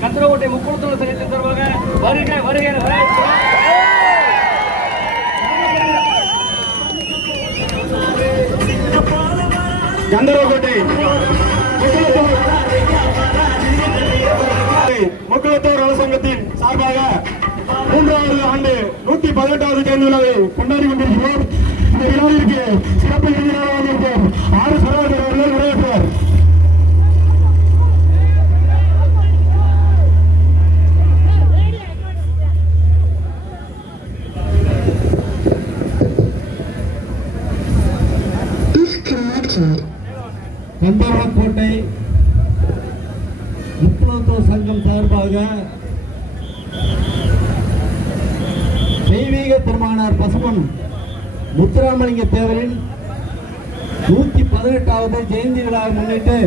கந்தரகோட்டை முக்குளத்தூர் சங்கத்தின் சார்பாக வருக வருக என வரவேற்கிறோம். கந்தரவக்கோட்டை முக்குளத்தூர் நலசங்கத்தின் சார்பாக மூன்றாவது ஆண்டு நூத்தி பதினெட்டாவது தேர்தல் விழாவை கொண்டாடி கொண்டிருக்கிறோம் இந்த விழாவிற்கு சிறப்பு விருந்தினராக இருக்கும் ஆறு சரவணர் கந்தரவக்கோட்டை முக்குளத்தூர் சங்கம் சார்பாக தெய்வீக பெருமானார் பசுமன் முத்துராமலிங்க தேவரின் நூத்தி பதினெட்டாவது ஜெயந்தி விழாவை முன்னிட்டு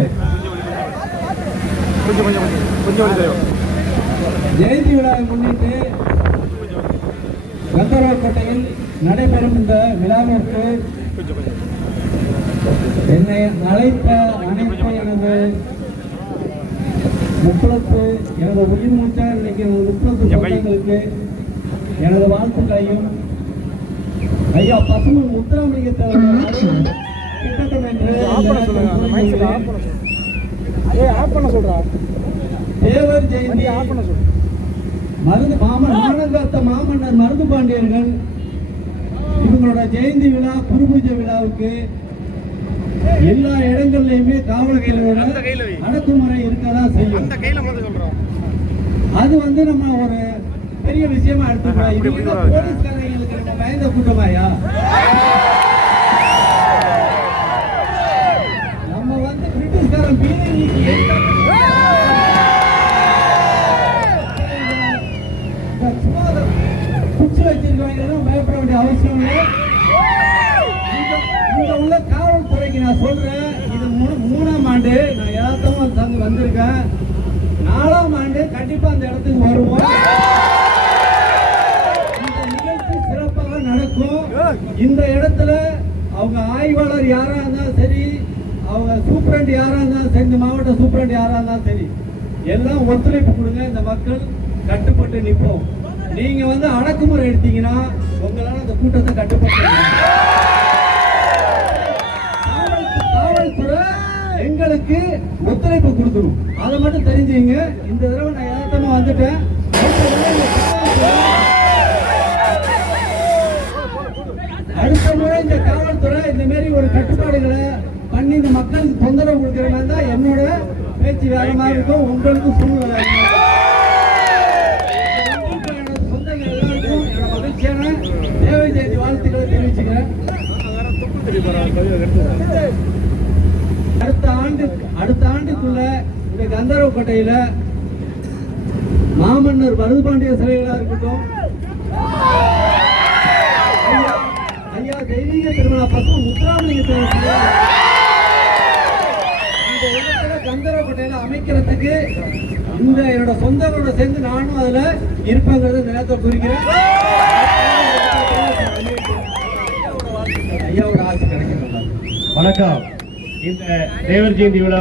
ஜெயந்தி விழாவை முன்னிட்டு கந்தரவக்கோட்டையில் நடைபெறும் இந்த விழாவிற்கு என்னை அழைத்த அனைத்து எனது முப்பலத்து எனது உயிர் மூச்சா இன்னைக்கு எனது முப்பலத்து சொந்தங்களுக்கு எனது வாழ்த்துக்களையும் ஐயா பசுமன் முத்துராமலிங்கத்தை. தேவர் ஜெயந்தி மருது மாமன் மாநகரத்த மாமன்னர் மருது பாண்டியர்கள் இவங்களோட ஜெயந்தி விழா குருபூஜை விழாவுக்கு எல்லா இடங்கள்லயுமே காவல்களோட அடக்குமுறை இருக்கதான் செய்யும் அது வந்து நம்ம ஒரு பெரிய விஷயமா எடுத்துக்கலாம் இது போலீஸ்காரங்களுக்கு நம்ம பயந்த கூட்டமாயா நம்ம வந்து பிரிட்டிஷ்காரன் பீரங்கிக்கு சும்மா குச்சி வச்சிருக்கவங்க பயப்பட வேண்டிய அவசியம் இல்லை இந்த- இங்க இன்னைக்கு நான் சொல்றேன் இது மூணு மூணாம் ஆண்டு நான் யதார்த்தமா தங்க வந்திருக்கேன். நாலாம் ஆண்டு கண்டிப்பா அந்த இடத்துக்கு வருவோம். இந்த நிகழ்ச்சி சிறப்பாக நடக்கும். இந்த இடத்துல அவங்க ஆய்வாளர் யாரா இருந்தாலும் சரி அவங்க சூப்பரண்ட் யாரா இருந்தாலும் சரி இந்த மாவட்ட சூப்பரண்ட் யாரா இருந்தாலும் சரி எல்லாம் ஒத்துழைப்பு கொடுங்க. இந்த மக்கள் கட்டுப்பட்டு நிற்போம். நீங்க வந்து அடக்குமுறை எடுத்தீங்கன்னா உங்களால அந்த கூட்டத்தை கட்டுப்படுத்த எங்களுக்கு ஒத்துழைப்பு கொடுக்கணும். அதை மட்டும் தெரிஞ்சுங்க. இந்த தடவை நான் யதார்த்தமா வந்துட்டேன். அடுத்த முறை இந்த காவல்துறை- இந்த மாதிரி ஒரு கட்டுப்பாடுகளை பண்ணி இந்த மக்களுக்கு தொந்தரவு கொடுக்குற மாதிரி தான் என்னோட பேச்சு வேற மாதிரி இருக்கும். உங்களுக்கு சூழ்நிலை மகிழ்ச்சியான தேவை ஜெயந்தி வாழ்த்துக்களை தெரிவிச்சுக்கிறேன். அடுத்த ஆண்டு அடுத்த ஆண்டுக்குள்ள இந்த கந்தரவக்கோட்டையில மாமன்னர் பரதபாண்டிய சிலைகளா இருக்கட்டும். ஐயா ஐயா தெய்வீக திருமண பக்கம் முத்துராமலிங்க இந்த இடத்துல கந்தரவக்கோட்டையில அமைக்கிறதுக்கு இந்த என்னோட சொந்தங்களோட சேர்ந்து நானும் அதுல இருப்பேங்கிறத இந்த நேரத்தை குறிக்கிறேன் ஐயாவோட ஆசை கிடைக்கிறது வணக்கம். இந்த தேவர் ஜெயந்தி விழா